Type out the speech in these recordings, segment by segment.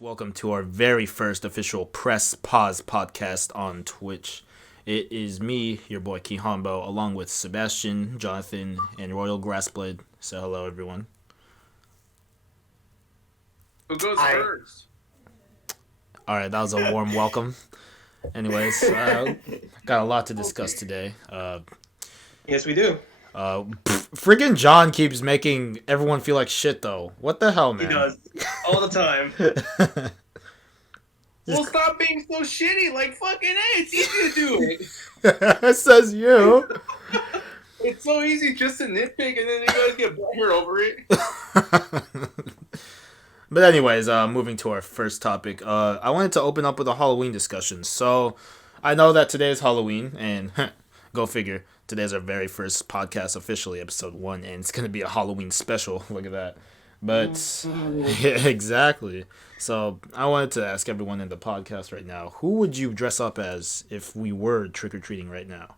Welcome to our very first official Press Pause podcast on Twitch. It is me, your boy Kihambo, along with Sebastian, Jonathan, and Royal Grassblade. So hello, everyone. Who goes Hi. first? All right, that was a warm welcome. Anyways, got a lot to discuss today. Yes, we do. Friggin' John keeps making everyone feel like shit, though. What the hell, He man? does all the time. Well, stop being so shitty. Like, fucking A, it's easy to do it. Says you. It's so easy just to nitpick, and then you guys get butthurt over it. But anyways, moving to our first topic, I wanted to open up with a Halloween discussion. So, I know that today is Halloween, and go figure, today's our very first podcast officially, episode 1, and it's going to be a Halloween special. Look at that. But, yeah, exactly. So, I wanted to ask everyone in the podcast right now, who would you dress up as if we were trick-or-treating right now?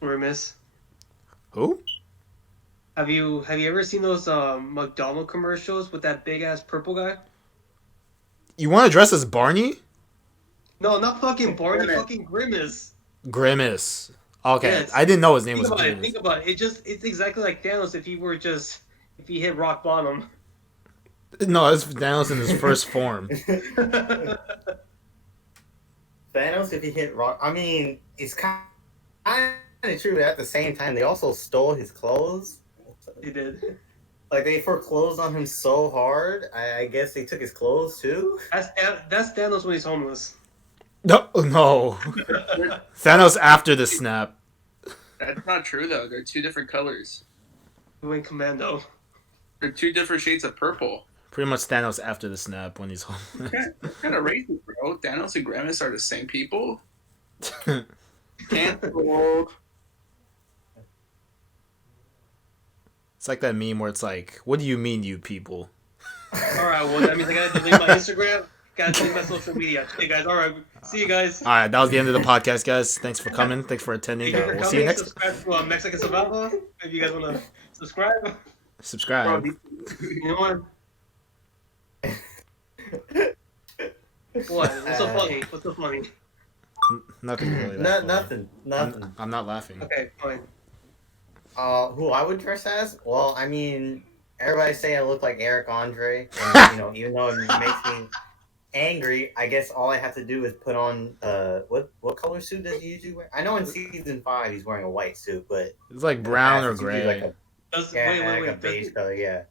Grimace. Who? Have you ever seen those McDonald commercials with that big ass purple guy? You want to dress as Barney? No, not fucking Barney, Grimace. fucking Grimace. Grimace. Okay, Yes. I didn't know his name Think was about it. Grimace. Think about it. It's exactly like Thanos if he hit rock bottom. No, that's Thanos in his first form. Thanos, if he hit rock, I mean, it's kind of true. But at the same time, they also stole his clothes. He did. Like they foreclosed on him so hard. I guess they took his clothes too. That's Thanos when he's homeless. No. Thanos after the snap. That's not true, though. They're two different colors. He went commando. They're two different shades of purple. Pretty much Thanos after the snap when he's home. That's kind of racist, bro. Thanos and Grimace are the same people. Cancelled. It's like that meme where it's like, what do you mean, you people? Alright, well that means I gotta delete my Instagram, gotta delete my social media. Okay guys, alright. See you guys. All right, that was the end of the podcast, guys. Thanks for coming. Thanks for attending. Thank you for We'll see you coming. next. Subscribe to Mexican Savannah if you guys wanna subscribe. Subscribe. You know what? What? What's so funny? What's so funny? Nothing really. That funny. Nothing. I'm not laughing. Okay, fine. Who I would dress as? Well, I mean, everybody say I look like Eric Andre, and even though it makes me angry, I guess all I have to do is put on what color suit does he usually wear? I know in season 5 he's wearing a white suit, but It's like brown or it's usually gray. like a, Does, yeah, wait, like a beige color. Yeah,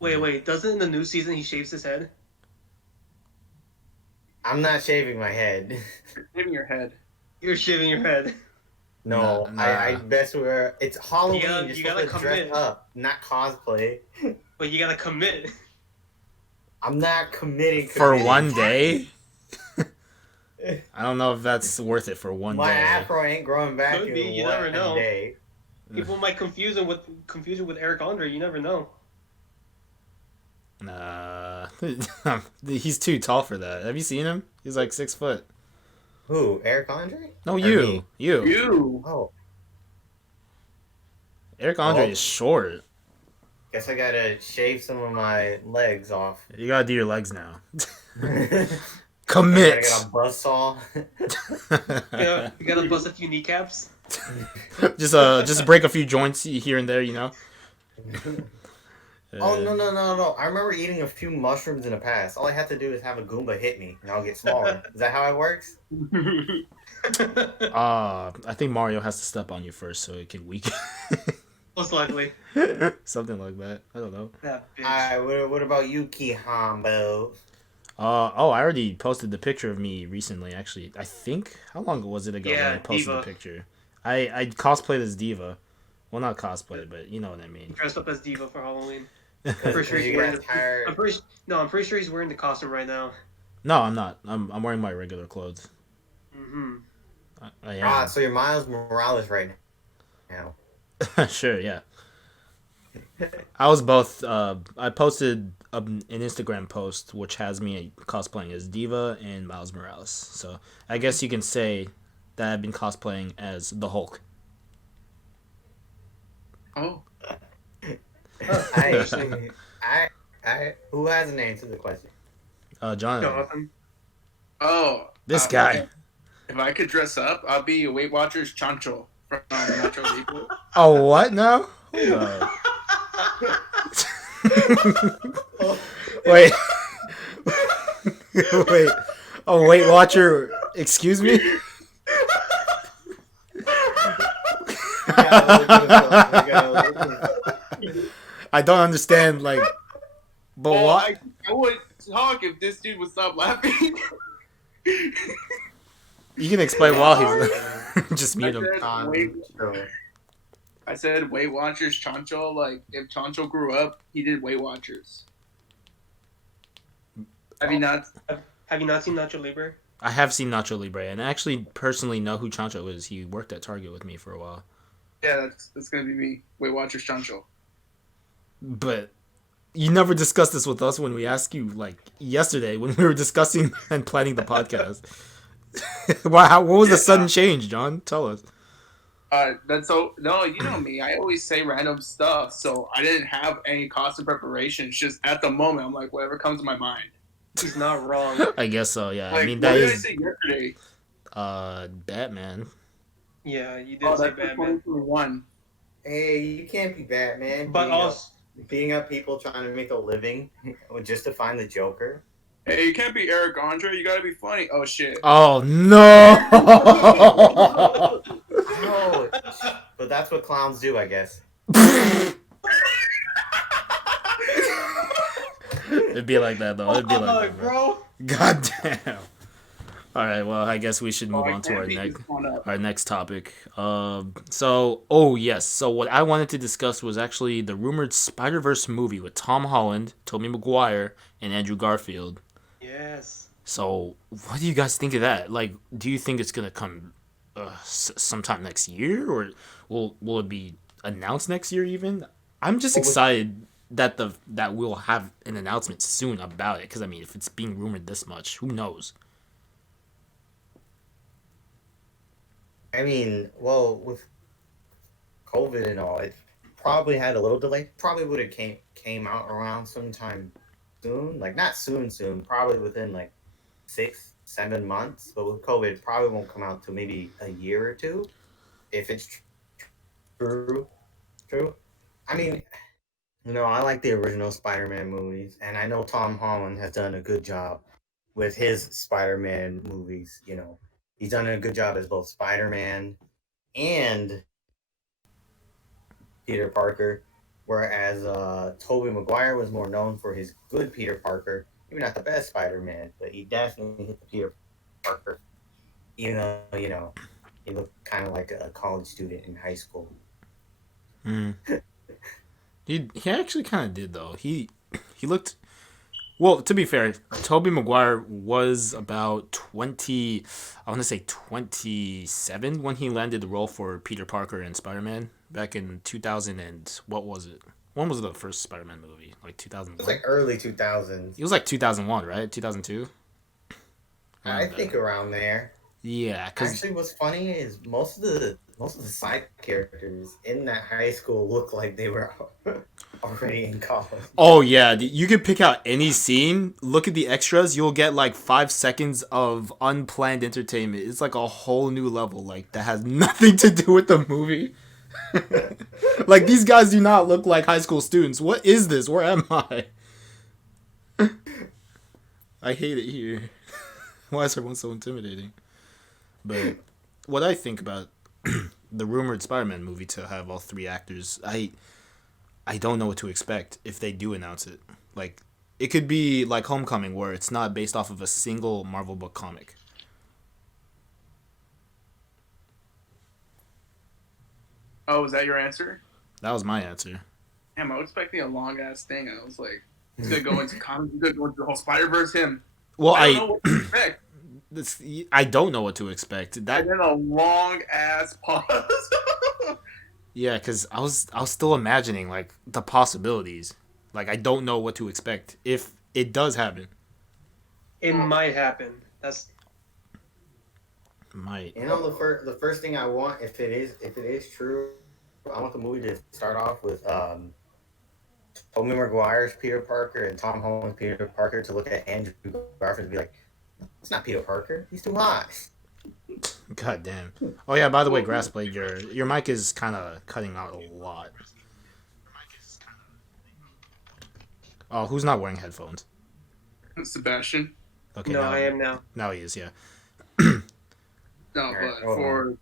wait. Doesn't in the new season he shaves his head? I'm not shaving my head. Shaving your head. You're shaving your head. No, Nah. I best wear. It's Halloween. gotta- You're you supposed gotta to dress commit. up, not cosplay. But you gotta commit. I'm not committing For one day? I don't know if that's worth it for one My day. afro ain't growing back Could in be, you one never know. day. People might confuse him with Eric Andre. You never know. Nah. He's too tall for that. Have you seen him? He's like 6 foot. Who? Eric Andre? No, Or you. me? You. You. Oh, Eric Andre Oh. is short. guess I gotta shave some of my legs off. You gotta do your legs now. I Commit. got a buzzsaw. You gotta bust a few kneecaps. just break a few joints here and there, you know. Oh no! I remember eating a few mushrooms in the past. All I have to do is have a Goomba hit me, and I'll get smaller. Is that how it works? I think Mario has to step on you first so it can weaken. Most likely. Something like that. I don't know. That bitch. Alright, what about you, Kihambo? I already posted the picture of me recently. Actually, I think how long was it ago when I Yeah, posted Diva. the picture? I cosplayed as Diva. Well, not cosplay, but you know what I mean. Dressed up as Diva for Halloween. Cause Pretty sure he's you wearing got tired. I'm pretty sure he's wearing the costume right now. No, I'm not. I'm wearing my regular clothes. Mm-hmm. I Ah, am. so you're Miles Morales right now. Sure, yeah. I was both. I posted an Instagram post which has me cosplaying as Diva and Miles Morales. So I guess you can say that I've been cosplaying as the Hulk. Oh. I Who hasn't answered the question? Jonathan. Jonathan. Oh, This guy. if I could dress up, I'll be Weight Watchers Chancho from Nacho Libre. Oh, what now? Hold up. Wait. Wait. Oh, Weight Watcher. Excuse me? I don't understand, like, but Well, what? I would talk if this dude would stop laughing. You can explain while he's just mute him. I said Weight Watchers Chancho. Like, if Chancho grew up, he did Weight Watchers. Have you not? Have you not seen Nacho Libre? I have seen Nacho Libre, and I actually personally know who Chancho is. He worked at Target with me for a while. Yeah, that's gonna be me. Weight Watchers Chancho. But you never discussed this with us when we asked you, like, yesterday when we were discussing and planning the podcast. What was the sudden change, John? Tell us. That's so no, you know me. I always say random stuff, so I didn't have any cost of preparation. It's just at the moment, I'm like, whatever comes to my mind. He's not wrong. I guess so, yeah. Like, I mean, what that did I is say yesterday? Batman. Yeah, you did Oh, say that's Batman. 2021. Hey, you can't be Batman. But also, beating up people trying to make a living just to find the Joker. Hey, you can't be Eric Andre. You gotta be funny. Oh shit. Oh no! No, but that's what clowns do, I guess. It'd be like that though. It'd be like that, bro. bro. God damn. All right, well, I guess we should move I on to can't our beat next this one up. topic. Oh yes. So what I wanted to discuss was actually the rumored Spider-Verse movie with Tom Holland, Tobey Maguire, and Andrew Garfield. Yes. So what do you guys think of that? Like, do you think it's gonna come sometime next year, or will it be announced next year even? I'm just excited that we'll have an announcement soon about it, because I mean, if it's being rumored this much, who knows? I mean, well, with COVID and all, it probably had a little delay. Probably would have came out around sometime soon. Like not soon, probably within like 6-7 months. But with COVID, it probably won't come out till maybe a year or two, if it's true. I mean, I like the original Spider-Man movies, and I know Tom Holland has done a good job with his Spider-Man movies. He's done a good job as both Spider-Man and Peter Parker, whereas Tobey Maguire was more known for his good Peter Parker. Maybe not the best Spider-Man, but he definitely hit the Peter Parker. Even though, he looked kind of like a college student in high school. He actually kind of did though. He looked. Well, to be fair, Tobey Maguire was about 20, I want to say 27 when he landed the role for Peter Parker in Spider-Man back in 2000 and what was it? When was the first Spider-Man movie? Like 2001? It was like early 2000s. It was like 2001, right? 2002? I think around there. Yeah, because actually, what's funny is most of the side characters in that high school look like they were already in college. Oh yeah, you can pick out any scene. Look at the extras. You'll get like 5 seconds of unplanned entertainment. It's like a whole new level. Like that has nothing to do with the movie. Like these guys do not look like high school students. What is this? Where am I? I hate it here. Why is everyone so intimidating? But what I think about the rumored Spider-Man movie to have all 3 actors, I don't know what to expect if they do announce it. Like, it could be like Homecoming, where it's not based off of a single Marvel book comic. Oh, was that your answer? That was my answer. Damn, I was expecting a long ass thing. I was like, he's gonna go into comics. He's gonna go into the whole Spider-Verse. Well, I don't know what to expect. I don't know what to expect. And then a long ass pause. Yeah, because I was still imagining like the possibilities. Like I don't know what to expect if it does happen. It might happen. That's Might. The first thing I want, if it is true, I want the movie to start off with Tobey Maguire's Peter Parker and Tom Holland's Peter Parker to look at Andrew Garfield and be like, it's not Peter Parker. He's too hot. God damn. Oh yeah, by the way, Grassblade, your mic is kind of cutting out a lot. Oh, who's not wearing headphones? Sebastian. Okay, No, now, I am now. now he is, yeah. No, Alright, but hold for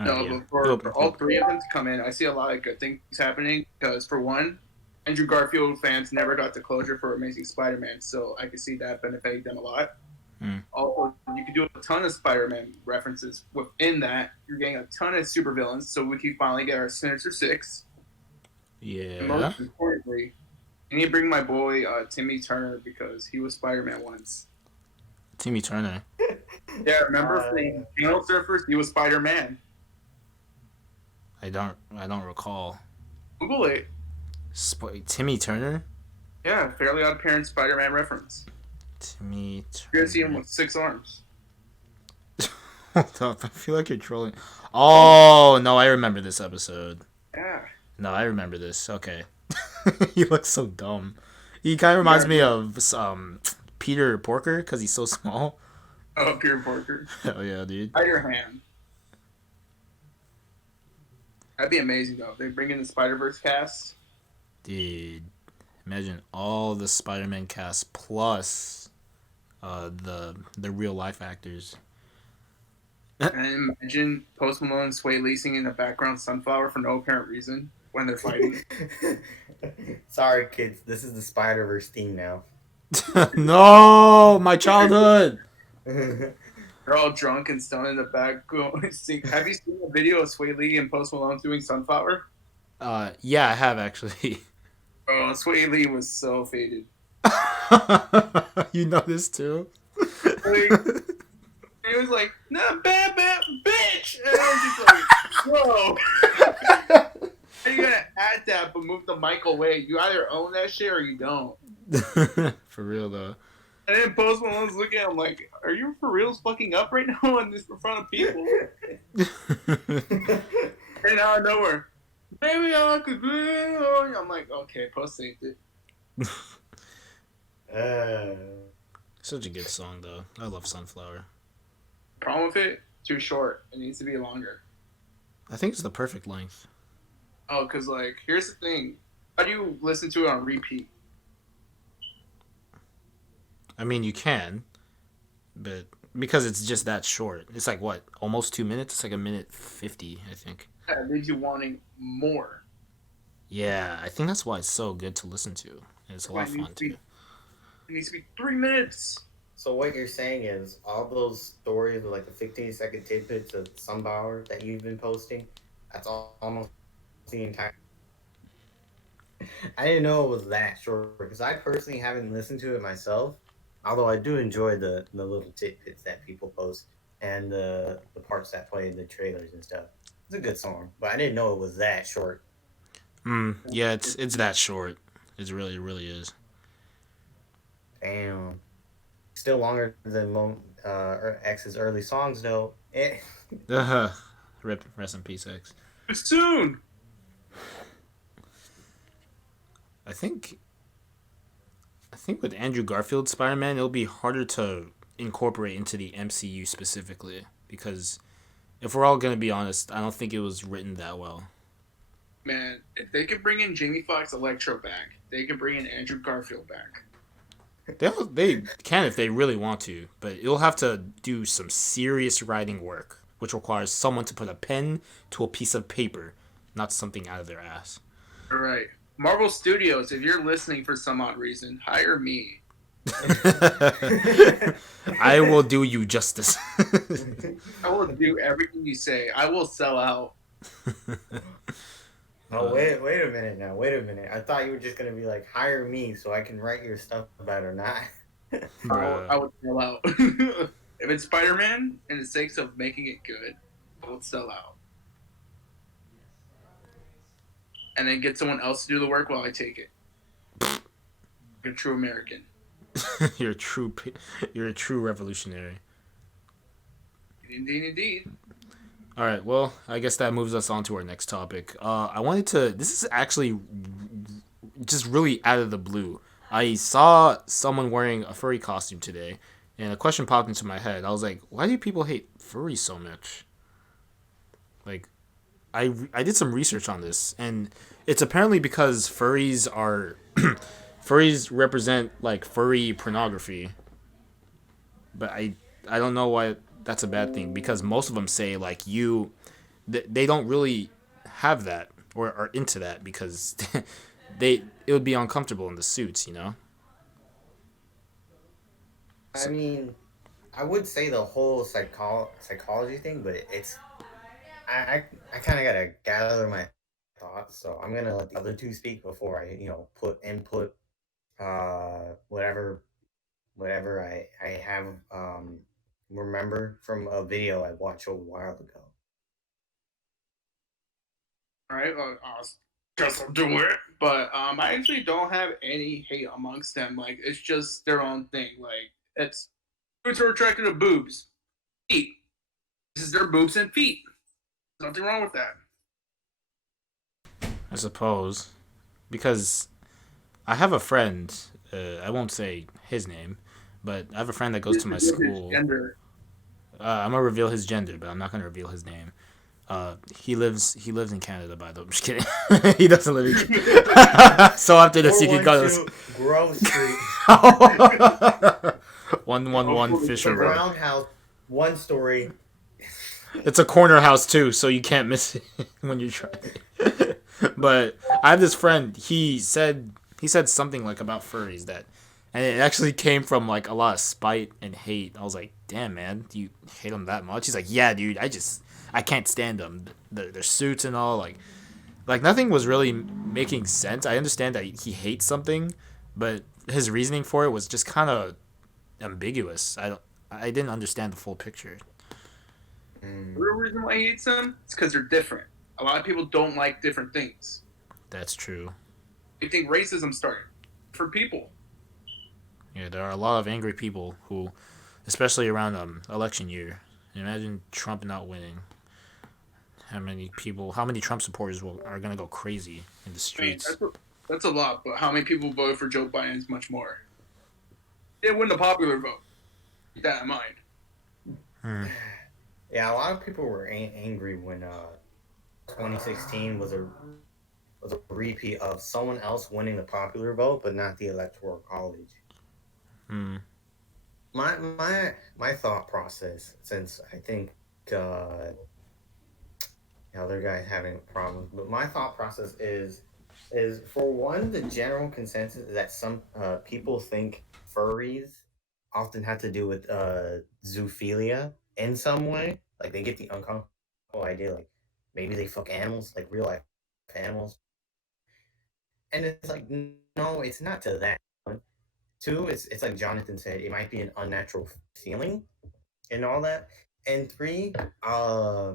Alright, yeah. for all three of them to come in, I see a lot of good things happening. Because for one, Andrew Garfield fans never got the closure for Amazing Spider-Man, so I can see that benefiting them a lot. Also, you can do a ton of Spider-Man references within that. You're getting a ton of supervillains, so we can finally get our Sinister Six. And Yeah. most importantly, I need to bring my boy Timmy Turner because he was Spider-Man once. Timmy Turner. Yeah, remember from Channel Surfers? He was Spider-Man. I don't recall. Google it. Timmy Turner? Yeah, Fairly Odd Parents Spider-Man reference. Timmy You're gonna see him Turner. with 6 arms. Hold up, I feel like you're trolling. Oh, no, I remember this episode. Yeah. No, I remember this. Okay. He looks so dumb. He kind of reminds me of Peter Porker because he's so small. Oh, Peter Parker. Hell yeah, dude. Spider-Ham. That'd be amazing though. If they bring in the Spider-Verse cast. Dude, imagine all the Spider-Man cast plus the real life actors. And imagine Post Malone and Sway Lee singing in the background Sunflower for no apparent reason when they're fighting. Sorry, kids. This is the Spider-Verse theme now. No, my childhood. They're all drunk and stoned in the back. Have you seen the video of Sway Lee and Post Malone doing Sunflower? Yeah, I have actually. Oh, Sway Lee was so faded. You know this too. Like, he was like, "Nah, bad, bitch," and I was just like, "Whoa." How you gonna add that but move the mic away? You either own that shit or you don't. For real though. And then Post Malone's looking at him like, "Are you for reals fucking up right now in front of people?" And out of nowhere, "Maybe I could do it." I'm like, "Okay, Post saved it." Such a good song though. I love Sunflower. Problem with it, too short. It needs to be longer. I think it's the perfect length. Oh, cause like, here's the thing: how do you listen to it on repeat? I mean, you can, but because it's just that short. It's like what, almost 2 minutes? It's like 1:50, I think. That leaves you wanting more. Yeah, I think that's why it's so good to listen to. And it's a lot of fun too. It needs to be 3 minutes. So what you're saying is all those stories with like the 15-second tidbits of Sunflower that you've been posting, that's almost the entire. I didn't know it was that short because I personally haven't listened to it myself. Although I do enjoy the little tidbits that people post and the parts that play in the trailers and stuff. It's a good song, but I didn't know it was that short. Yeah, it's that short. It really is. Damn. Still longer than X's early songs though. Rest in peace, X. Soon. I think with Andrew Garfield's Spider-Man, it'll be harder to incorporate into the MCU specifically because if we're all gonna be honest, I don't think it was written that well. Man, if they could bring in Jamie Foxx Electro back, they could bring in Andrew Garfield back. They can if they really want to, but it'll have to do some serious writing work, which requires someone to put a pen to a piece of paper, not something out of their ass. All right. Marvel Studios, if you're listening for some odd reason, hire me. I will do you justice. I will do everything you say. I will sell out. Oh, wait a minute now. Wait a minute. I thought you were just going to be like, hire me so I can write your stuff about it or not. I would sell out. If it's Spider-Man, and the sakes of making it good, I will sell out. And then get someone else to do the work while I take it. Like a true American. You're a true revolutionary. Indeed. All right, well, I guess that moves us on to our next topic. This is actually just really out of the blue. I saw someone wearing a furry costume today, and a question popped into my head. I was like, why do people hate furries so much? Like, I did some research on this, and it's apparently because furries represent like furry pornography, but I don't know why that's a bad thing because most of them say like they don't really have that or are into that because it would be uncomfortable in the suits, you know. I So, mean, I would say the whole psychology thing, but it's I kind of gotta gather my thoughts, so I'm gonna let the other two speak before I put input whatever I have remember from a video I watched a while ago. All right, well, guess I'll do it. But I actually don't have any hate amongst them. Like it's just their own thing. Like it's dudes are attracted to boobs, feet. This is their boobs and feet. There's nothing wrong with that. I suppose because I have a friend. I won't say his name, but I have a friend that goes to my His school. gender. I'm gonna reveal his gender, but I'm not gonna reveal his name. He lives in Canada, by the way. I'm just kidding. He doesn't live in Canada. So after this, he can go. 412 Grove Street, 111 Fisher the Road. Brown House, one story. It's a corner house too, so you can't miss it when you try. But I have this friend. He said something like about furries that, and it actually came from like a lot of spite and hate. I was like, damn man, do you hate them that much? He's like, yeah, dude, I can't stand them. Their suits and all like nothing was really making sense. I understand that he hates something, but his reasoning for it was just kind of ambiguous. I didn't understand the full picture. The real reason why he hates them is because they're different. A lot of people don't like different things. That's true. They think racism started for people. Yeah, there are a lot of angry people who, especially around election year. Imagine Trump not winning. How many Trump supporters are gonna go crazy in the I mean, streets? that's a lot, but how many people voted for Joe Biden is much more. He didn't win the popular vote. Keep that in mind. Yeah, a lot of people were angry when 2016 was a repeat of someone else winning the popular vote, but not the electoral college. Hmm. My thought process, since I think the other guy's having problems, but my thought process is for one, the general consensus is that some people think furries often have to do with zoophilia in some way. Like they get the uncomfortable idea, like maybe they fuck animals, like real life animals. And it's like, no, it's not to that. Two, it's like Jonathan said, it might be an unnatural feeling and all that. And three, I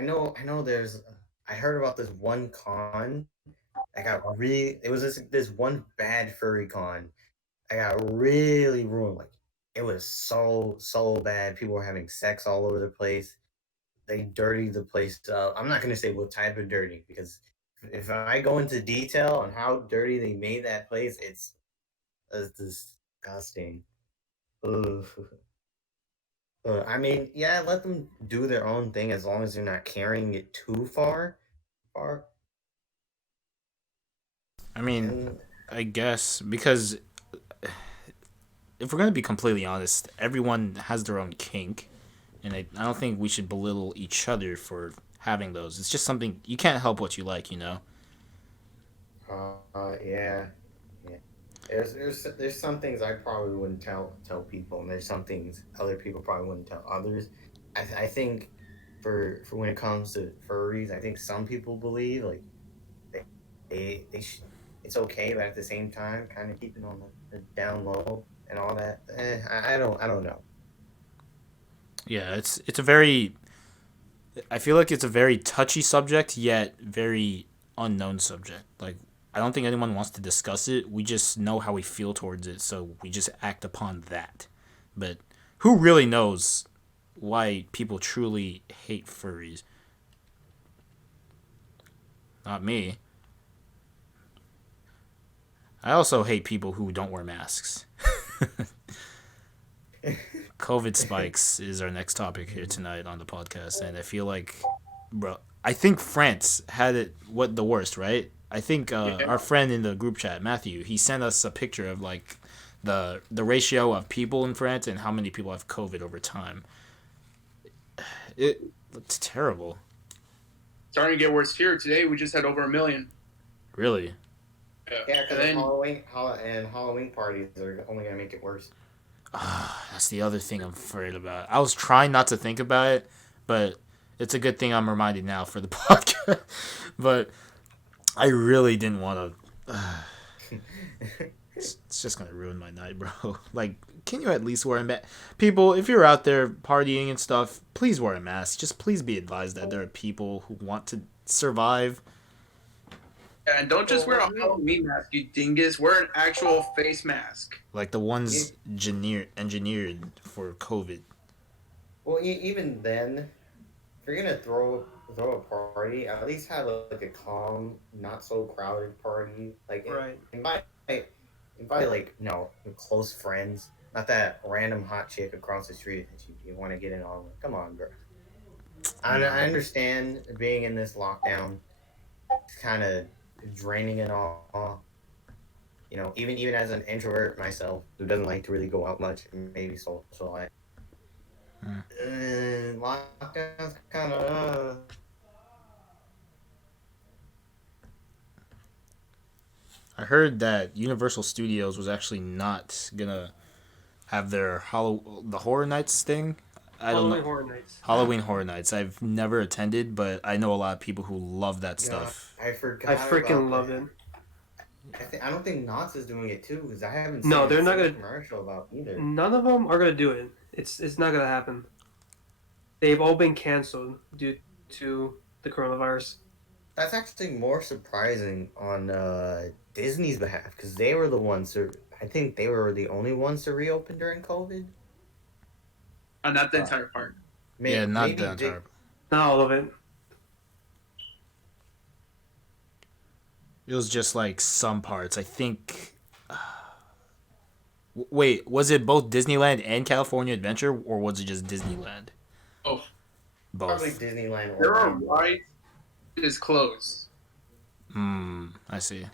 know I heard about this one con. It was this one bad furry con. I got really ruined. Like it was so bad. People were having sex all over the place. They dirtied the place up. I'm not gonna say what type of dirty because if I go into detail on how dirty they made that place, it's disgusting. Ugh. I mean, yeah, let them do their own thing as long as they're not carrying it too far. Far. I mean, And I guess because if we're gonna be completely honest, everyone has their own kink, and I don't think we should belittle each other for having those. It's just something you can't help what you like, you know. yeah, yeah. There's some things I probably wouldn't tell people, and there's some things other people probably wouldn't tell others. I think for when it comes to furries, I think some people believe like they it's okay, but at the same time, kind of keeping on the down low and all that. I don't know. Yeah, it's a very. I feel like it's a very touchy subject, yet very unknown subject. Like I don't think anyone wants to discuss it. We just know how we feel towards it, so we just act upon that. But who really knows why people truly hate furries? Not me. I also hate people who don't wear masks. COVID spikes is our next topic here tonight on the podcast, and I feel like, bro, I think France had it the worst, right? I think Yeah. our friend in the group chat, Matthew, he sent us a picture of like the ratio of people in France and how many people have COVID over time. It's terrible. Starting to get worse here. Today we just had over 1 million. Really. Yeah, And because then Halloween parties are only gonna make it worse. That's the other thing I'm afraid about. I was trying not to think about it, but it's a good thing I'm reminded now for the podcast. But I really didn't want to. It's just gonna ruin my night, bro. Like, can you at least wear a mask? People, if you're out there partying and stuff, please wear a mask. Just please be advised that there are people who want to survive. and don't just wear a Halloween mask, you dingus. Wear an actual face mask. Like the ones engineered for COVID. Well, even then, if you're gonna throw a party, at least have like a calm, not so crowded party. Like Right. invite like close friends, not that random hot chick across the street that you want to get in on. Come on, bro. I understand being in this lockdown. It's kind of draining and all. Even as an introvert myself who doesn't like to really go out much and maybe socialize. Lockdown's kind of. I heard that Universal Studios was actually not gonna have their the Horror Nights thing. I don't Halloween know. Horror Nights. Halloween Horror Nights. I've never attended, but I know a lot of people who love that stuff. I forgot. I freaking about love that. it. I don't think Knott's is doing it too because I haven't seen No, they're not a gonna. commercial about either. None of them are gonna do it. It's not gonna happen. They've all been canceled due to the coronavirus. That's actually more surprising on Disney's behalf because they were the ones to. I think they were the only ones to reopen during COVID. Not the entire park. Yeah, not maybe the entire. Not all of it. It was just like some parts. I think. Wait, was it both Disneyland and California Adventure, or was it just Disneyland? Oh, Probably Both. Disneyland. there are Orlando. rides is closed. I see.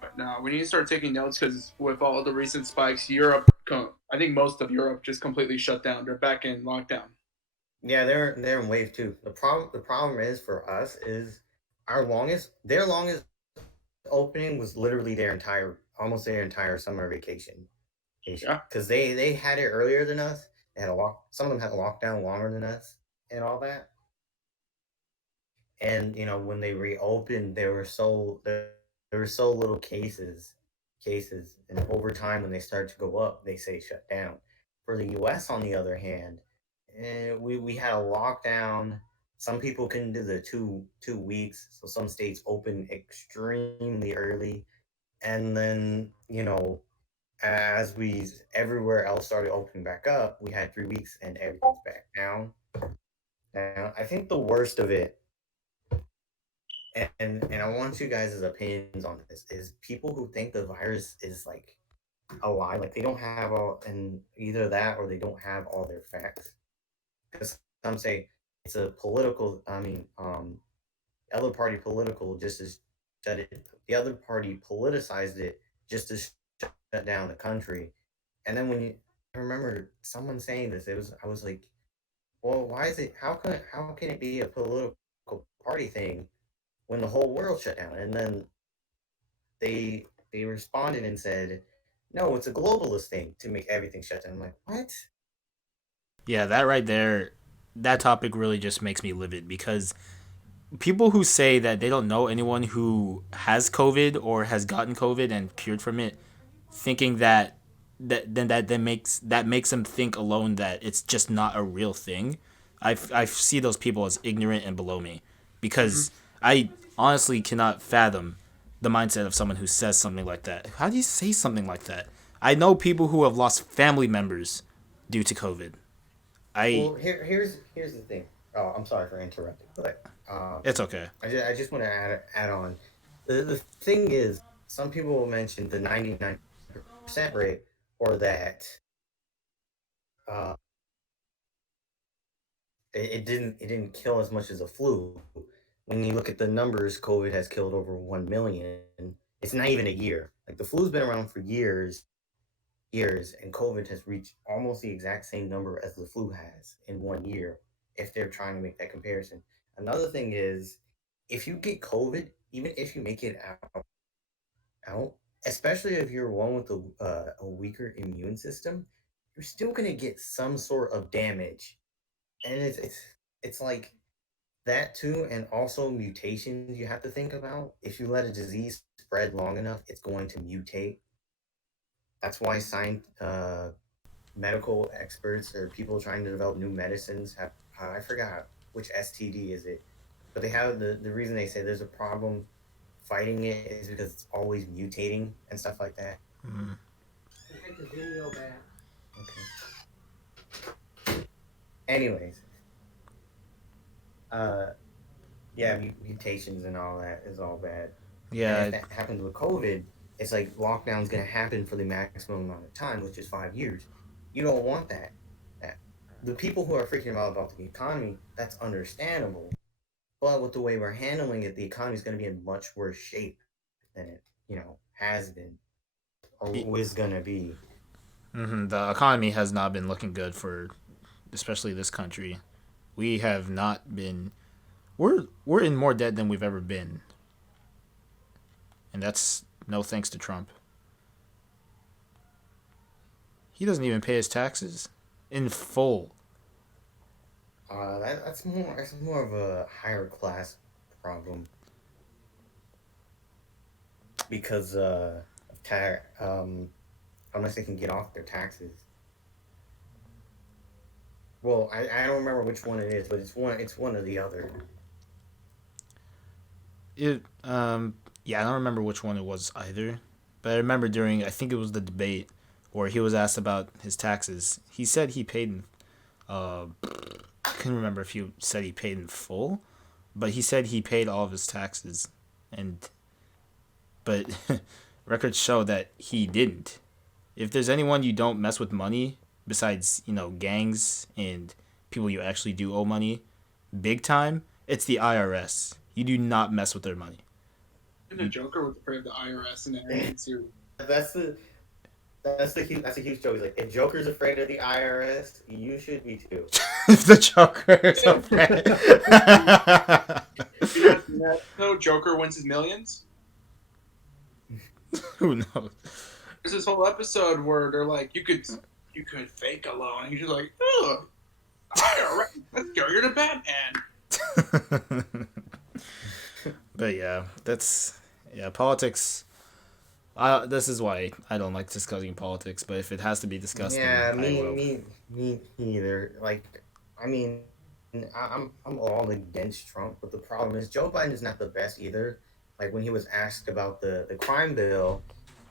But now we need to start taking notes because with all the recent spikes, I think most of Europe just completely shut down. They're back in lockdown. Yeah, they're in wave two. The problem is for us is their longest opening was literally almost their entire summer vacation. Yeah. Because they had it earlier than us. They had some of them had a lockdown longer than us and all that. And when they reopened, there were so little cases, and over time when they started to go up, they say shut down. For the U.S., on the other hand, we had a lockdown. Some people couldn't do the two weeks, so some states opened extremely early, and then as we everywhere else started opening back up, we had 3 weeks and everything's back down. Now, I think the worst of it, and I want you guys' opinions on this, is people who think the virus is like a lie, like they don't have and either that or they don't have all their facts. Because some say it's a political. I mean, the other party political just to shut it. The other party politicized it just to shut down the country. And then I remember someone saying this. I was like, well, why is it? How can it be a political party thing when the whole world shut down? And then they responded and said, no, it's a globalist thing to make everything shut down. I'm like, what? Yeah, that right there, that topic really just makes me livid because people who say that they don't know anyone who has COVID or has gotten COVID and cured from it, thinking that makes them think alone that it's just not a real thing. I see those people as ignorant and below me because I honestly cannot fathom the mindset of someone who says something like that. How do you say something like that? I know people who have lost family members due to COVID. Well, here's the thing. Oh, I'm sorry for interrupting, but It's okay. I just want to add on. the thing is, some people will mention the 99% rate, or that uh, it didn't kill as much as a flu. When you look at the numbers, COVID has killed over 1 million. It's not even a year. Like the flu's been around for years, and COVID has reached almost the exact same number as the flu has in 1 year. If they're trying to make that comparison, another thing is, if you get COVID, even if you make it out, especially if you're one with a weaker immune system, you're still gonna get some sort of damage, and it's like that too, and also mutations you have to think about. If you let a disease spread long enough, it's going to mutate. That's why medical experts or people trying to develop new medicines have I forgot which STD is it, but they have the reason they say there's a problem fighting it is because it's always mutating and stuff like that. Mm. Take the video back. Okay. Anyways, uh, yeah, mutations and all that is all bad. Yeah. And if that happens with COVID, it's like lockdown's gonna happen for the maximum amount of time, which is 5 years. You don't want that. The people who are freaking out about the economy, that's understandable. But with the way we're handling it, the economy is going to be in much worse shape than it, has been or is going to be. The economy has not been looking good for, especially this country. We have not been. We're in more debt than we've ever been, and that's no thanks to Trump. He doesn't even pay his taxes in full. That's more of a higher class problem because unless they can get off their taxes. Well, I don't remember which one it is, but it's one or the other. Yeah, I don't remember which one it was either, but I remember during, I think it was the debate where he was asked about his taxes. He said he paid I couldn't remember if he said he paid in full, but he said he paid all of his taxes, but records show that he didn't. If there's anyone you don't mess with money, besides, gangs and people you actually do owe money, big time, it's the IRS. You do not mess with their money. And the Joker was afraid of the IRS and animated series. That's a huge joke. He's like, if Joker's afraid of the IRS, you should be too. The Joker is afraid. No, Joker wins his millions. Who knows? There's this whole episode where they're like, you could fake a loan. And he's just like, ugh, IRS, let's go. You're the Batman. But yeah, politics. This is why I don't like discussing politics. But if it has to be discussed, Yeah, then I will. me either. Like, I mean, I'm all against Trump, but the problem is Joe Biden is not the best either. Like when he was asked about the crime bill,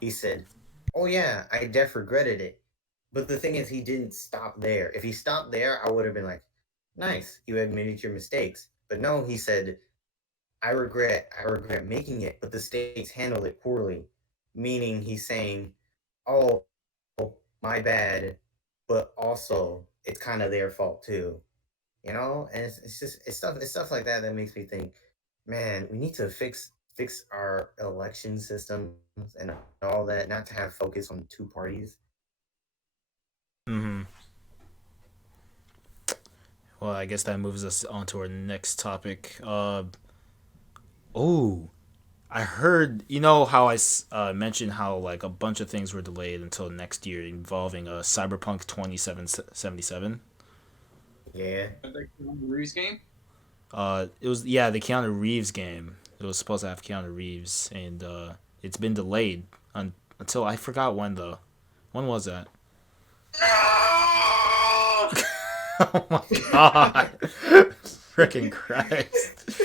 he said, "Oh yeah, I regretted it." But the thing is, he didn't stop there. If he stopped there, I would have been like, "Nice, you admitted your mistakes." But no, he said, I regret making it, but the states handled it poorly." Meaning he's saying, "Oh, my bad," but also it's kind of their fault too. And it's stuff like that that makes me think, man, we need to fix our election systems and all that, not to have focus on two parties. Mm-hmm. Well, I guess that moves us on to our next topic. I heard, how I mentioned how like a bunch of things were delayed until next year involving Cyberpunk 2077. Yeah. The Reeves game. It was the Keanu Reeves game. It was supposed to have Keanu Reeves, and it's been delayed until I forgot when though. When was that? No! Oh my god! Freaking Christ!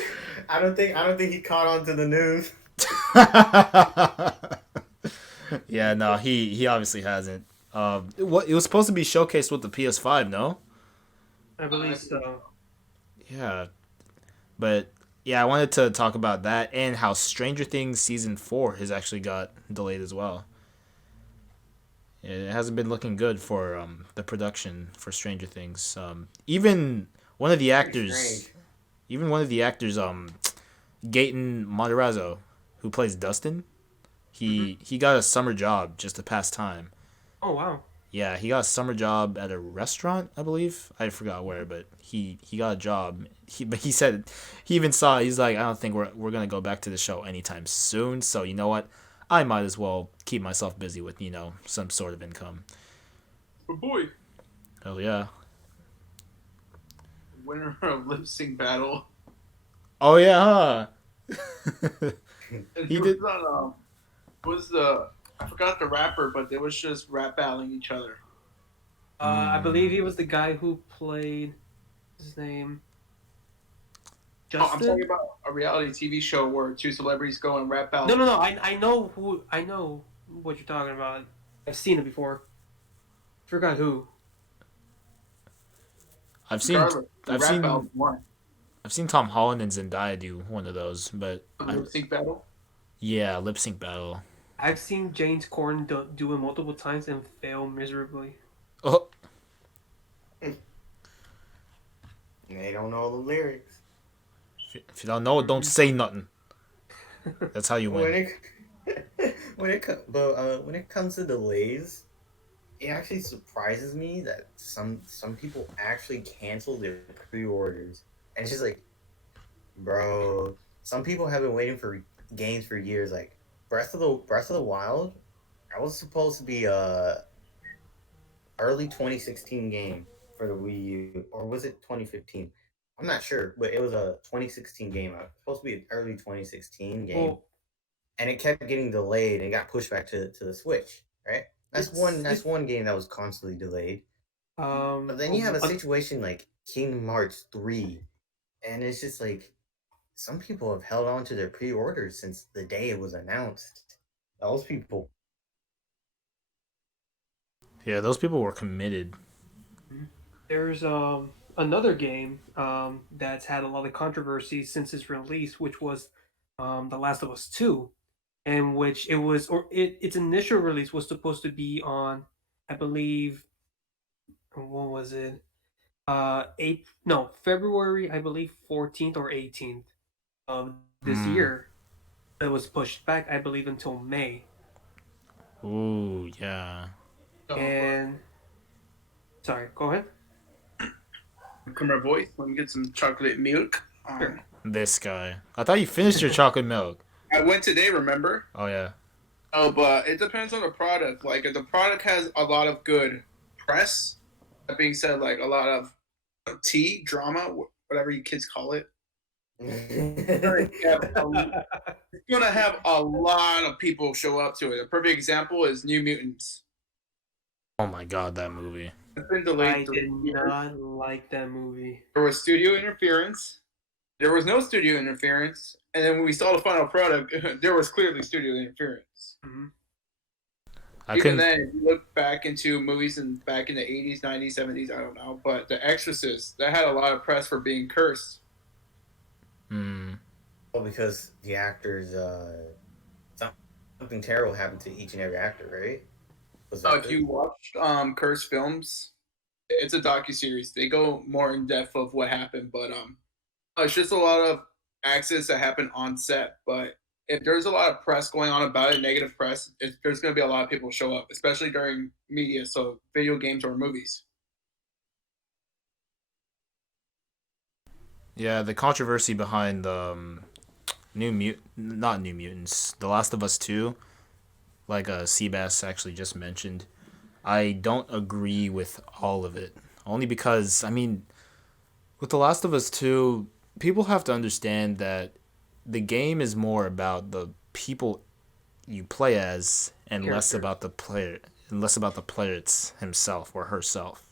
I don't think he caught on to the news. Yeah, no, he obviously hasn't. It was supposed to be showcased with the PS5, no? I believe so. Yeah, but yeah, I wanted to talk about that and how Stranger Things season 4 has actually got delayed as well. It hasn't been looking good for the production for Stranger Things. One of the Pretty actors, strange. even one of the actors, Gaten Matarazzo, who plays Dustin, Hmm. he got a summer job just to pass time. Oh wow. Yeah, he got a summer job at a restaurant, I believe. I forgot where, but he got a job. But he said he even saw. He's like, I don't think we're gonna go back to the show anytime soon. So you know what? I might as well keep myself busy with some sort of income. But boy, Oh yeah. winner of lip sync battle. Oh yeah. Huh? And He it was did. on was the I forgot the rapper, but they was just rap battling each other. I believe Mm. he was the guy who played his name Oh, I'm talking Justin. about a reality TV show where two celebrities go and rap battle. No. I know what you're talking about. I've seen it before. Forgot who. I've seen Regardless, the I've rap seen battle won. I've seen Tom Holland and Zendaya do one of those, but The I lip sync battle. yeah, lip sync battle. I've seen James Corden do it multiple times and fail miserably. Oh, They don't know the lyrics. if you don't know, don't Mhm. say nothing. That's how you When win. when it comes to delays, it actually surprises me that some people actually cancel their pre-orders, and it's just like, bro, some people have been waiting for games for years. Like Breath of the Wild, that was supposed to be a early 2016 game for the Wii U, or was it 2015? I'm not sure, but it was a 2016 game. It was supposed to be an early 2016 game, Well, and it kept getting delayed and got pushed back to the Switch. Right? That's it's one game that was constantly delayed. But um then you have a uh, situation like Kingdom Hearts 3, and it's just like some people have held on to their pre-orders since the day it was announced. Those people. Yeah, those people were committed. there's another game that's had a lot of controversy since its release, which was The Last of Us 2, in which its initial release was supposed to be on, I believe, what was it? Eight no February, I believe 14th or 18th of this Hmm. year. It was pushed back, I believe, until May. Ooh, yeah. But And sorry, go ahead. come my voice. Let me get some chocolate milk. Sure. This guy. I thought you finished your chocolate milk. I went today, remember? Oh yeah. Oh, but it depends on the product. Like if the product has a lot of good press, that being said, like a lot of tea, drama, whatever you kids call it, it's gonna have a lot of people show up to it. A perfect example is New Mutants. Oh my god, that movie. It's been delayed I 3 years. not like that movie. There was studio interference. There was no studio interference, and then when we saw the final product, there was clearly studio interference. Mhm. I Even couldn't. then, if you look back into movies and back in the 80s, 90s, 70s, I don't know, but The Exorcist, that had a lot of press for being cursed. Hmm. Well, because the actors, something terrible happened to each and every actor, right? Was that If it? you watched cursed films, it's a docu-series. They go more in depth of what happened, but it's just a lot of accidents that happen on set. But if there's a lot of press going on about it, negative press, there's going to be a lot of people show up, especially during media, so video games or movies. Yeah, the controversy behind the not New Mutants, The Last of Us 2, like Seabass actually just mentioned. I don't agree with all of it. Only because, I mean, with The Last of Us 2, people have to understand that the game is more about the people you play as and less Characters. about the player and less about the player himself or herself.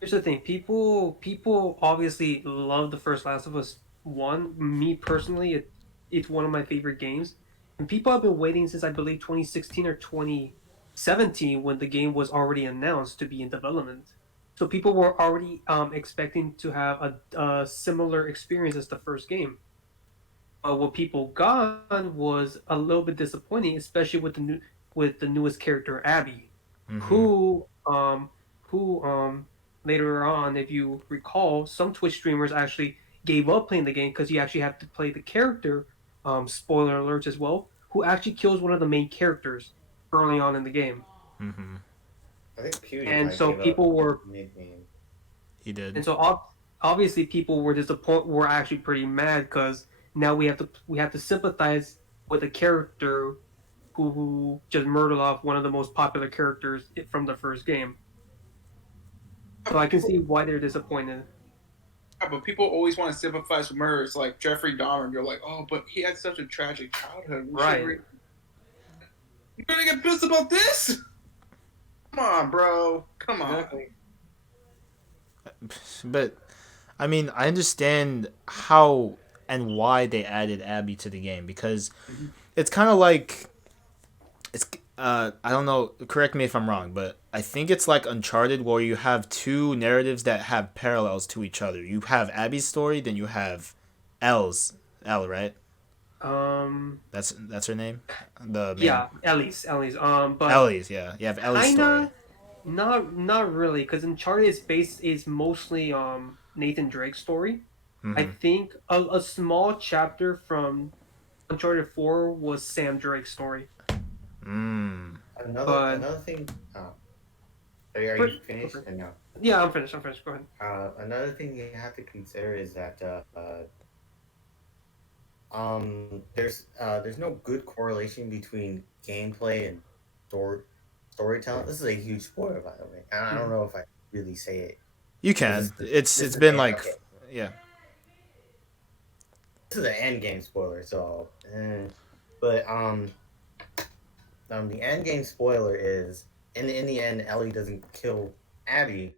Here's the thing: people obviously love the first Last of Us one. Me personally, it's one of my favorite games, and people have been waiting since I believe 2016 or 2017 when the game was already announced to be in development. So people were already expecting to have a similar experience as the first game. What people got was a little bit disappointing, especially with the newest character Abby, Mm-hmm. who later on, if you recall, some Twitch streamers actually gave up playing the game because you actually have to play the character. Spoiler alerts as well. Who actually kills one of the main characters early on in the game, Mm-hmm. I think and PewDiePie so gave up people were mid game. He did. And so obviously people were disappointed. Were actually pretty mad because now we have to sympathize with a character who just murdered off one of the most popular characters from the first game. So I can see why they're disappointed. Yeah, but people always want to sympathize with murderers like Jeffrey Dahmer. You're like, oh, but he had such a tragic childhood. Right. You're gonna get pissed about this? Come on, bro. Come on. Exactly. But I mean, I understand how and why they added Abby to the game because Mm-hmm. it's kind of like it's I don't know, correct me if I'm wrong, but I think it's like Uncharted where you have two narratives that have parallels to each other. You have Abby's story, then you have Elle, right? That's her name. The main Yeah, Ellie's. But Ellie's, yeah. You have Ellie's story. kinda not really, because Uncharted is mostly Nathan Drake's story. I Mm-hmm. think a small chapter from Uncharted 4 was Sam Drake's story. Mm. But Another thing. Are but you finished? okay. Or no. Yeah, I'm finished. I'm finished. Go ahead. Another thing you have to consider is that there's no good correlation between gameplay and story storytelling. This is a huge spoiler, by the way. I don't Mhm. know if I really say it You because can. this It's is been the like okay. yeah. This is an end game spoiler, but the end game spoiler is in the end, Ellie doesn't kill Abby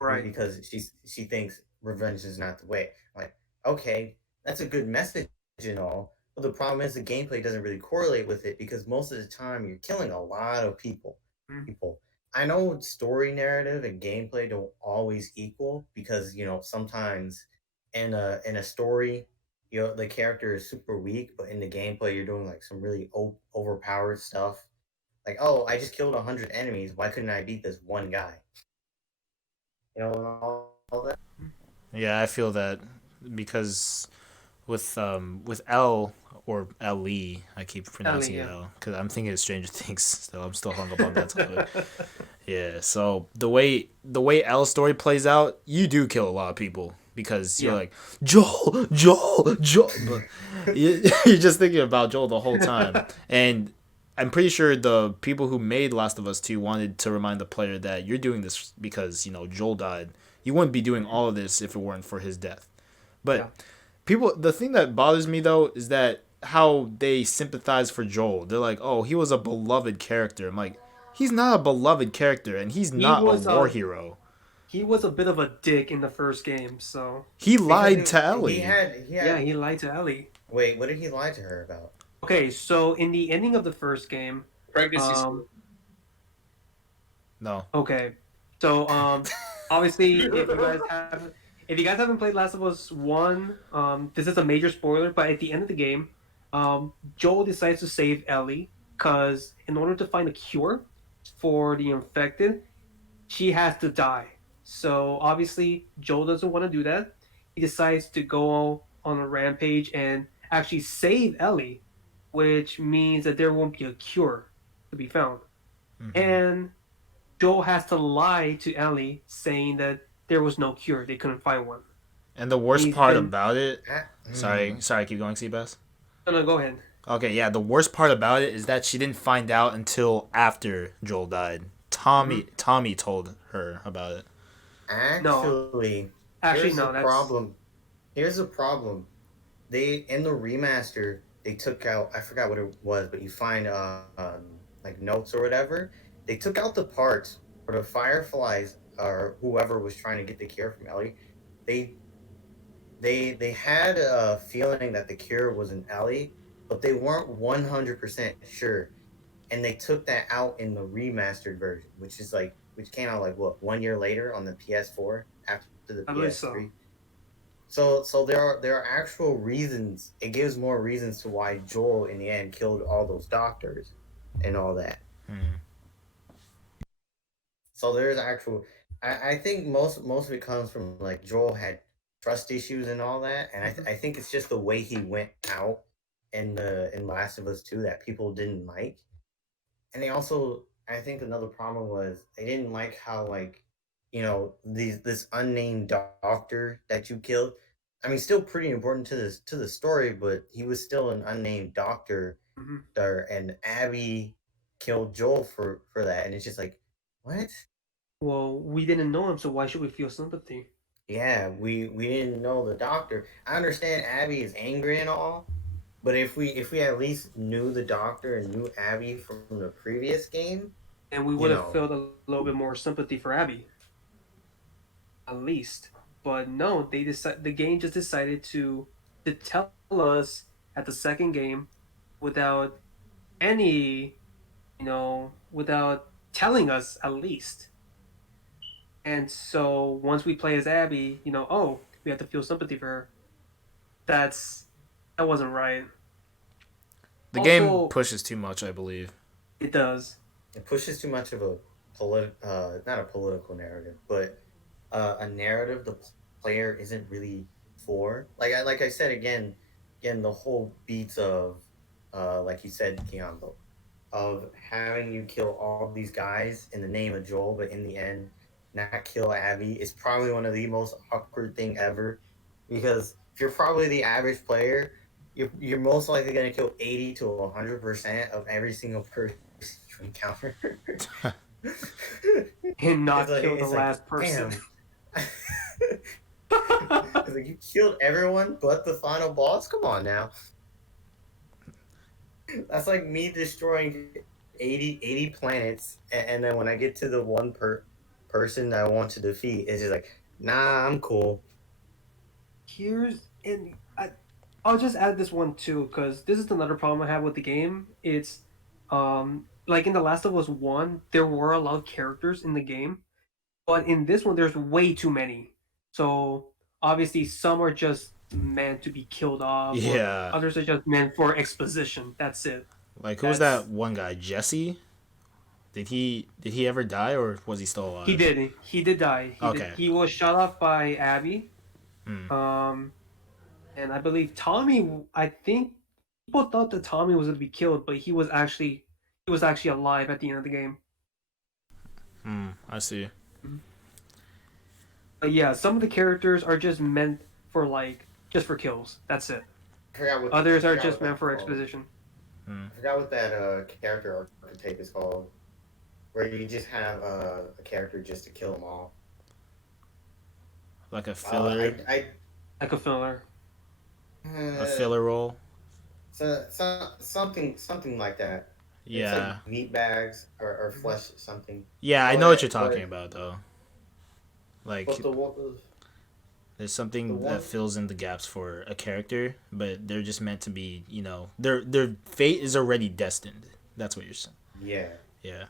Right. because she thinks revenge is not the way. Like, okay, that's a good message and all, but the problem is the gameplay doesn't really correlate with it because most of the time you're killing a lot of people. Mhm. People. I know story narrative and gameplay don't always equal because sometimes in a story the character is super weak, but in the gameplay you're doing like some really overpowered stuff. Like, oh, I just killed 100 enemies. Why couldn't I beat this one guy? And all that. Yeah, I feel that because with L or Ellie, I keep Ellie, pronouncing it yeah. L because I'm thinking of Stranger Things. So I'm still hung up on that topic. Yeah. So the way L's story plays out, you do kill a lot of people because you're Yeah. like Joel, but you're just thinking about Joel the whole time, and I'm pretty sure the people who made Last of Us 2 wanted to remind the player that you're doing this because Joel died. You wouldn't be doing all of this if it weren't for his death. Yeah. But the thing that bothers me though is that how they sympathize for Joel. They're like, "Oh, he was a beloved character." I'm like, "He's not a beloved character and he's He not a was war hero." he was a bit of a dick in the first game, so He Because lied to he Ellie. had he yeah, had he lied to Ellie. wait, what did he lie to her about? Okay, so in the ending of the first game, Pregnancy. um, No. okay, so obviously if you guys haven't played Last of Us One, this is a major spoiler, but at the end of the game, Joel decides to save Ellie because in order to find a cure for the infected, she has to die. So obviously Joel doesn't want to do that. He decides to go on a rampage and actually save Ellie, which means that there won't be a cure to be found. Mm-hmm. And Joel has to lie to Ellie, saying that there was no cure; they couldn't find one. And the worst He's part and about it, Ah, sorry, keep going, Seabass. no, no, go ahead. Okay, yeah, the worst part about it is that she didn't find out until after Joel died. Tommy Mm-hmm. Tommy told her about it. No, Actually, actually, here's the no. That's problem. Here's the problem. They in the remaster they took out, I forgot what it was, but you find like notes or whatever. They took out the parts where the fireflies or whoever was trying to get the cure from Ellie. They they had a feeling that the cure was in Ellie, but they weren't 100% sure, and they took that out in the remastered version, which came out like what 1 year later on the PS4 after the I believe so. PS3. So there are actual reasons. It gives more reasons to why Joel in the end killed all those doctors and all that. Hmm. So there's actual. I think most of it comes from like Joel had trust issues and all that, and I think it's just the way he went out in Last of Us 2 that people didn't like. And they also, I think another problem was they didn't like how like this unnamed doctor that you killed. I mean, still pretty important to the story, but he was still an unnamed doctor Mhm. there, and Abby killed Joel for that, and it's just like, what? Well, we didn't know him, so why should we feel sympathy? Yeah, we didn't know the doctor. I understand Abby is angry and all, but if we at least knew the doctor and knew Abby from the previous game, And we you would have know, felt a little bit more sympathy for Abby, at least. But no, the game just decided to tell us at the second game without any, without telling us at least. And so once we play as Abby, oh, we have to feel sympathy for her. That's that wasn't right. The game Also, pushes too much, I believe. it does. it pushes too much of a not a political narrative, but a narrative the player isn't really for. Like I said again, the whole beats of like you said, Keon, of having you kill all these guys in the name of Joel, but in the end not kill Abby is probably one of the most awkward thing ever. Because if you're probably the average player, you're most likely gonna kill 80 to 100% of every single person you encounter. And it's not like kill the it's like last person. damn. It's like you killed everyone but the final boss. Come on now. That's like me destroying 80 planets, and then when I get to the one person that I want to defeat, it's just like, nah, I'm cool. I'll just add this one too, because this is another problem I have with the game. It's like in The Last of Us One, there were a lot of characters in the game, but in this one, there's way too many. So obviously, some are just meant to be killed off, or Yeah. others are just meant for exposition. That's it. Like who was That's that one guy? Jesse? Did he ever die or was he still He alive? did. He did die. He did. Okay. He was shot off by Abby. Hmm. Um, and I believe Tommy. I think people thought that Tommy was going to be killed, but he was actually alive at the end of the game. Hmm. I see. Mhm. But yeah, some of the characters are just meant for just for kills. That's it. I Others are forgot just what meant that's for called. exposition. Hmm. I forgot what that character archetype is called, where you just have a character just to kill them all. Like a Uh, filler, I Like a filler. a I filler role. something like that. It's like Yeah. meat bags or Mhm. flesh something. Yeah, I know what you're But talking but about though. Like but there's the something that one fills in the gaps for a character, but they're just meant to be, their fate is already destined. That's what you're saying. yeah. Yeah.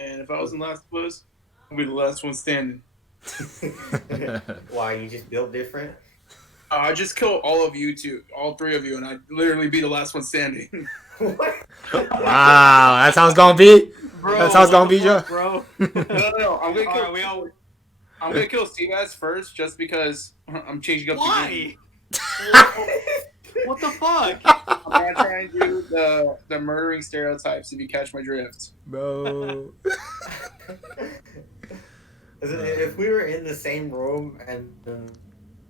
And if I was in Last of Us, I'd be the last one standing. Why you just built different? I just kill all of you two, all three of you, and I'd literally be the last one standing. What? Wow, that's how it's gonna be. That's how Bro, it's what gonna the be, Joe. fuck, bro? No. I'm gonna All kill. right, we all. I'm gonna kill Seabass first, just because I'm changing up the game. Why? What the fuck? I'm not trying to do the murdering stereotypes. If you catch my drift. Bro. If we were in the same room and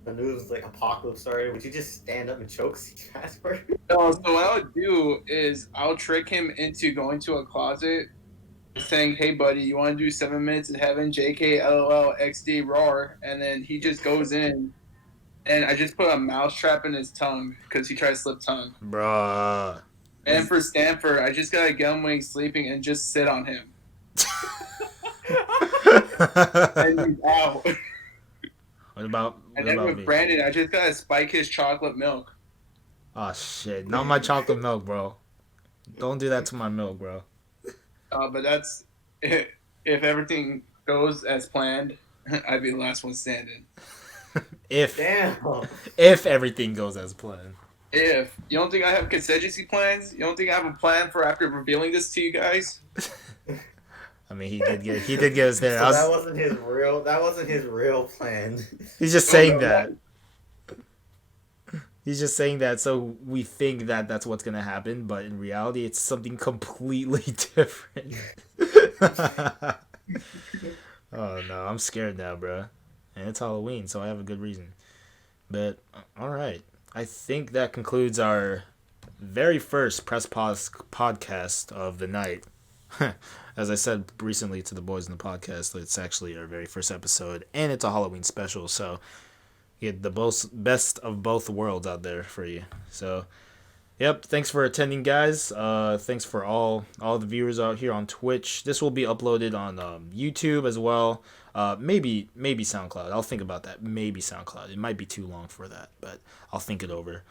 the news like apocalypse started, would you just stand up and choke Casper? No, so what I would do is I'll trick him into going to a closet, saying, "Hey, buddy, you want to do 7 minutes in heaven? JK, LOL, XD, roar," and then he just goes in, and I just put a mouse trap in his tongue because he tried to slip tongue. Bruh. And for Stanford, I just gotta get him when he's sleeping and just sit on him, and he's out. What about And what then about with me? Brandon, I just gotta spike his chocolate milk. Oh shit! Not my chocolate milk, bro. Don't do that to my milk, bro. But that's if everything goes as planned, I'd be the last one standing. if Damn. if everything goes as planned. If you don't think I have contingency plans, you don't think I have a plan for after revealing this to you guys? I mean, he did get us there. So that wasn't his real plan. He's just Oh, saying no, that. He's just saying that so we think that that's what's gonna happen, but in reality, it's something completely different. Oh no, I'm scared now, bro. And it's Halloween, so I have a good reason. But all right, I think that concludes our very first press pause podcast of the night. As I said recently to the boys in the podcast, it's actually our very first episode, and it's a Halloween special, so get the best of both worlds out there for you. So, yep. Thanks for attending, guys. Thanks for all the viewers out here on Twitch. This will be uploaded on YouTube as well. Maybe SoundCloud. I'll think about that. Maybe SoundCloud. It might be too long for that, but I'll think it over.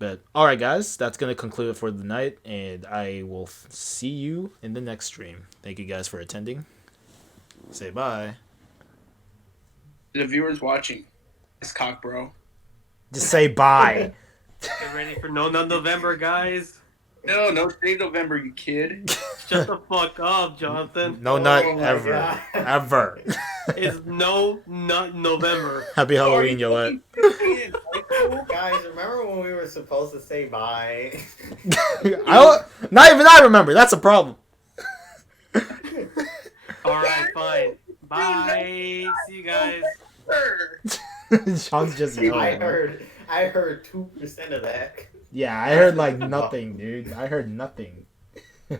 But all right, guys, that's gonna conclude it for the night, and I will see you in the next stream. Thank you guys for attending. Say bye. The viewers watching, it's cock, bro. Just say bye. Get ready for No Nut November, guys. No shave November, you kid. Shut the fuck up, Jonathan. No nut my ever. God. Ever. It's No Nut November. Happy Halloween, Yolette. Guys, remember when we were supposed to say bye? Not even I remember. That's a problem. Alright, fine. Bye. See you guys. Sean's just yelling. I heard 2% of that. Yeah, I heard like nothing, dude. I heard nothing. All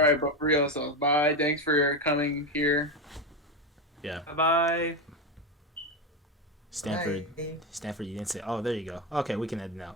right, bro, for real. So, bye. Thanks for coming here. Yeah. Bye. Stanford, you didn't say. Oh, there you go. Okay, we can end now.